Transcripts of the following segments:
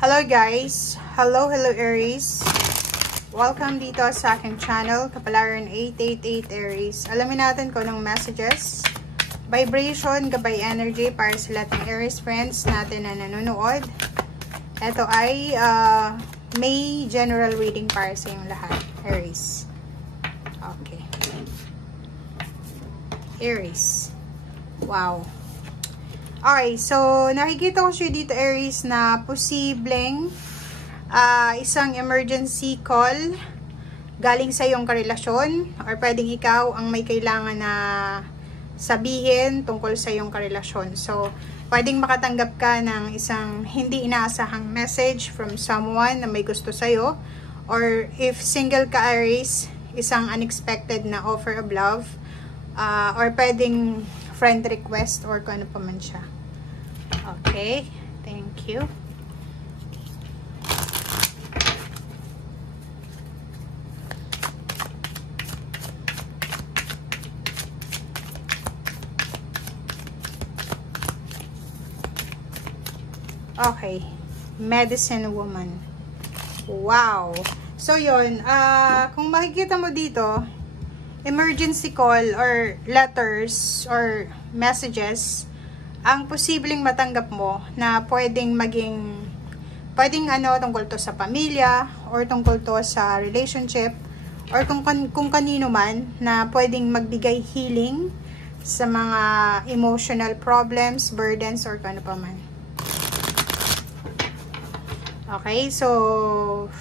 Hello guys! Hello Aries! Welcome dito sa aking channel, Kapalaran 888 Aries. Alamin natin kung anong messages, vibration, gabay energy para sa lahat ng Aries friends natin na nanonood. Ito ay May general reading para sa inyong lahat, Aries. Okay. Aries. Wow. Okay, so nakikita ko siya dito Aries na posibleng isang emergency call galing sa iyong karelasyon or pwedeng ikaw ang may kailangan na sabihin tungkol sa iyong karelasyon. So, pwedeng makatanggap ka ng isang hindi inaasahang message from someone na may gusto sa'yo, or if single ka Aries, isang unexpected na offer of love, or pwedeng friend request or kung ano pa man siya. Okay, thank you. Okay, medicine woman. Wow. So yun, kung makikita mo dito, emergency call or letters or messages ang posibleng matanggap mo na pwedeng tungkol to sa pamilya or tungkol to sa relationship or kung kanino man na pwedeng magbigay healing sa mga emotional problems, burdens, or kano pa man. Okay, so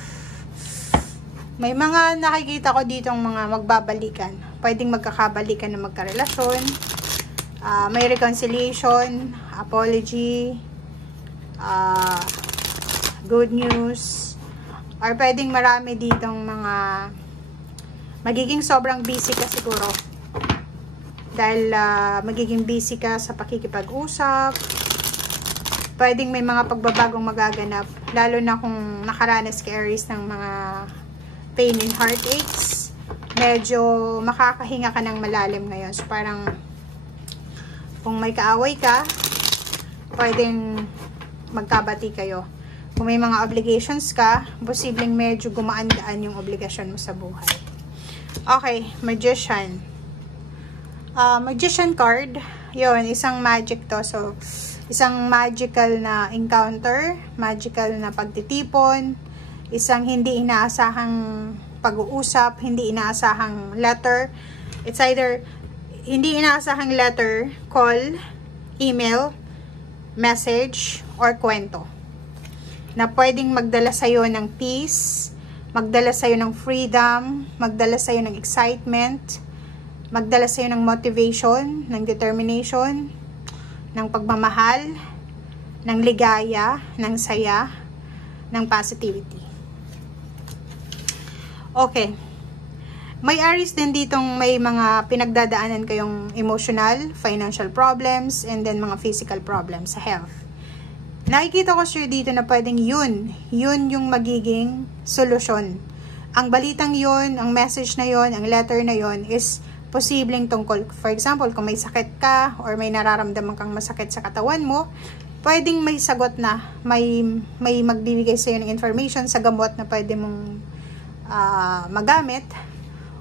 may mga nakikita ko ditong mga magbabalikan. Pwedeng magkakabalikan na magkarelasyon. May reconciliation, apology, good news. Or pwedeng marami ditong mga magiging sobrang busy ka siguro. Dahil magiging busy ka sa pakikipag-usap. Pwedeng may mga pagbabagong magaganap. Lalo na kung nakaranas ka Aries ng mga pain and heartaches, medyo makakahinga ka ng malalim ngayon. So parang kung may kaaway ka, pwedeng magkabati kayo. Kung may mga obligations ka, posibleng medyo gumaan-gaan yung obligasyon mo sa buhay. Okay, Magician. Magician card, yun, isang magic to. So, isang magical na encounter, magical na pagtitipon, isang hindi inaasahang pag-uusap, hindi inaasahang letter. It's either hindi inaasahang letter, call, email, message, or kwento. Na pwedeng magdala sa'yo ng peace, magdala sa'yo ng freedom, magdala sa'yo ng excitement, magdala sa'yo ng motivation, ng determination, ng pagmamahal, ng ligaya, ng saya, ng positivity. Okay. May Aries din ditong may mga pinagdadaanan kayong emotional, financial problems, and then mga physical problems sa health. Nakikita ko sure dito na pwedeng yun yung magiging solusyon. Ang balitang yun, ang message na yun, ang letter na yun is posibleng tungkol, for example, kung may sakit ka or may nararamdaman kang masakit sa katawan mo, pwedeng may sagot na, may magbibigay sa iyo ng information sa gamot na pwede mong magamit.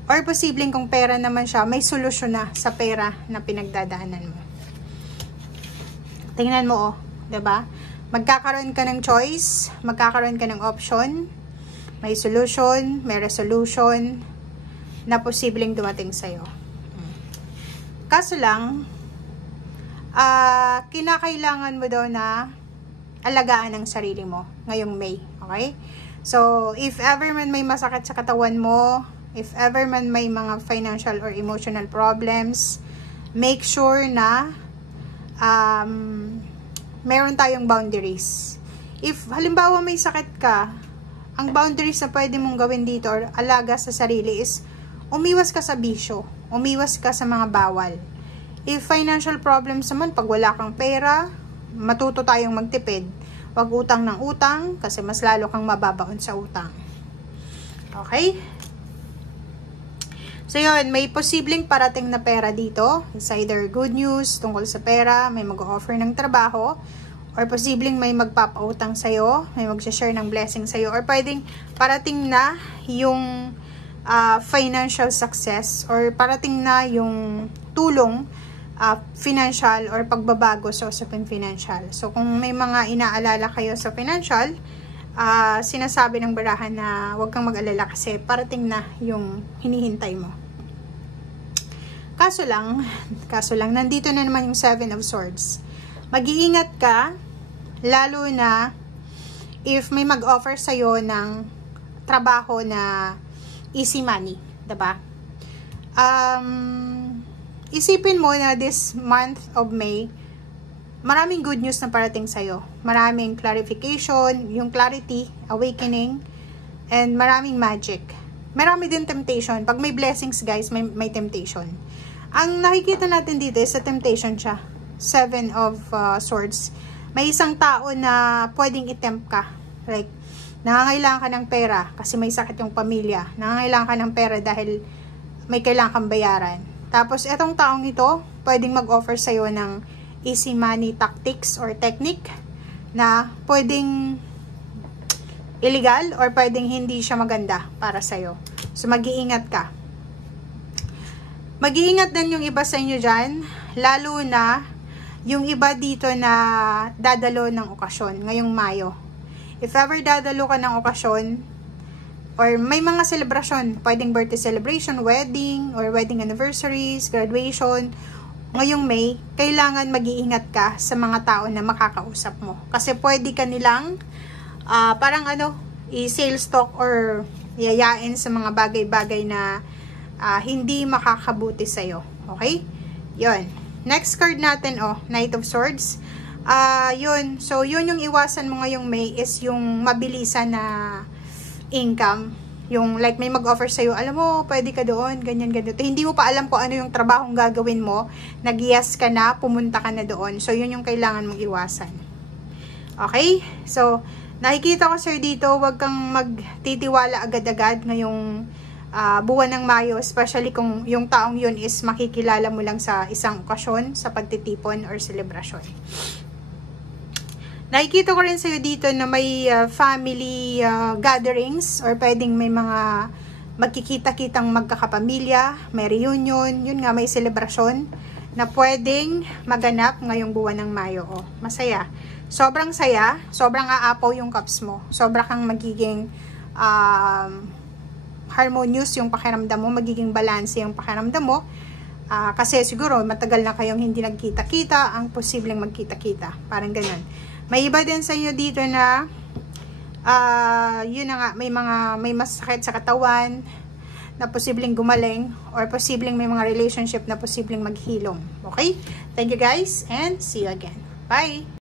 Or posibleng kung pera naman siya, may solusyon na sa pera na pinagdadaanan mo. Tingnan mo, diba? Magkakaroon ka ng choice, magkakaroon ka ng option, may solution, may resolution na posibleng dumating sa'yo. Kaso lang, kinakailangan mo daw na alagaan ang sarili mo ngayong May. Okay? So, if ever man may masakit sa katawan mo, if ever man may mga financial or emotional problems, make sure na meron tayong boundaries. If halimbawa may sakit ka, ang boundaries na pwede mong gawin dito or alaga sa sarili is umiwas ka sa bisyo, umiwas ka sa mga bawal. If financial problems naman, pag wala kang pera, matuto tayong magtipid. Wag utang ng utang kasi mas lalo kang mababaon sa utang. Okay? So yun, may posibleng parating na pera dito. It's either good news tungkol sa pera, may mag-offer ng trabaho, or posibleng may magpapautang sa'yo, may mag-share ng blessing sa'yo, or pwedeng parating na yung financial success, or parating na yung tulong financial or pagbabago sa usaping financial. So, kung may mga inaalala kayo sa financial, sinasabi ng barahan na huwag kang mag-alala kasi parating na yung hinihintay mo. Kaso lang, nandito na naman yung 7 of Swords. Mag-iingat ka, lalo na if may mag-offer sa'yo ng trabaho na easy money, diba? Isipin mo na this month of May, maraming good news na parating sa'yo. Maraming clarification, yung clarity, awakening, and maraming magic. Marami din temptation. Pag may blessings, guys, may temptation. Ang nakikita natin dito is sa temptation siya. 7 of Swords. May isang tao na pwedeng i-tempt ka. Like, nangangailangan ka ng pera kasi may sakit yung pamilya. Nangangailangan ka ng pera dahil may kailangan kang bayaran. Tapos, etong taong ito, pwedeng mag-offer sa'yo ng easy money tactics or technique na pwedeng illegal or pwedeng hindi siya maganda para sa'yo. So, mag-iingat ka. Mag-iingat din yung iba sa inyo dyan, lalo na yung iba dito na dadalo ng okasyon ngayong Mayo. If ever dadalo ka ng okasyon, or may mga celebration, pwedeng birthday celebration, wedding, or wedding anniversaries, graduation, ngayong May, kailangan mag-iingat ka sa mga tao na makakausap mo. Kasi pwede ka nilang, i-sales talk or yayain sa mga bagay-bagay na hindi makakabuti sa'yo. Okay? Yun. Next card natin, Knight of Swords. Yun. So, yun yung iwasan mo ngayong May is yung mabilisan na income. Yung like may mag-offer sa'yo, alam mo, pwede ka doon, ganyan, ganito. Hindi mo pa alam kung ano yung trabahong gagawin mo. Nag-yes ka na, pumunta ka na doon. So, yun yung kailangan mong iwasan. Okay? So, nakikita ko sir dito, wag kang magtitiwala agad-agad ngayong buwan ng Mayo, especially kung yung taong yun is makikilala mo lang sa isang okasyon, sa pagtitipon or selebrasyon. Nakikita ko rin sa'yo dito na may family gatherings or pwedeng may mga magkikita-kitang magkakapamilya, may reunion, yun nga, may selebrasyon na pwedeng maganap ngayong buwan ng Mayo. Masaya. Sobrang saya, sobrang aapaw yung cups mo. Sobrang kang magiging harmonious yung pakiramdam mo, magiging balance yung pakiramdam mo. Kasi siguro matagal na kayong hindi nagkita-kita, ang posibleng magkita-kita. Parang ganun. May iba din sa inyo dito na yun na nga, may masakit sa katawan na posibleng gumaling or posibleng may mga relationship na posibleng maghilom. Okay? Thank you guys and see you again. Bye!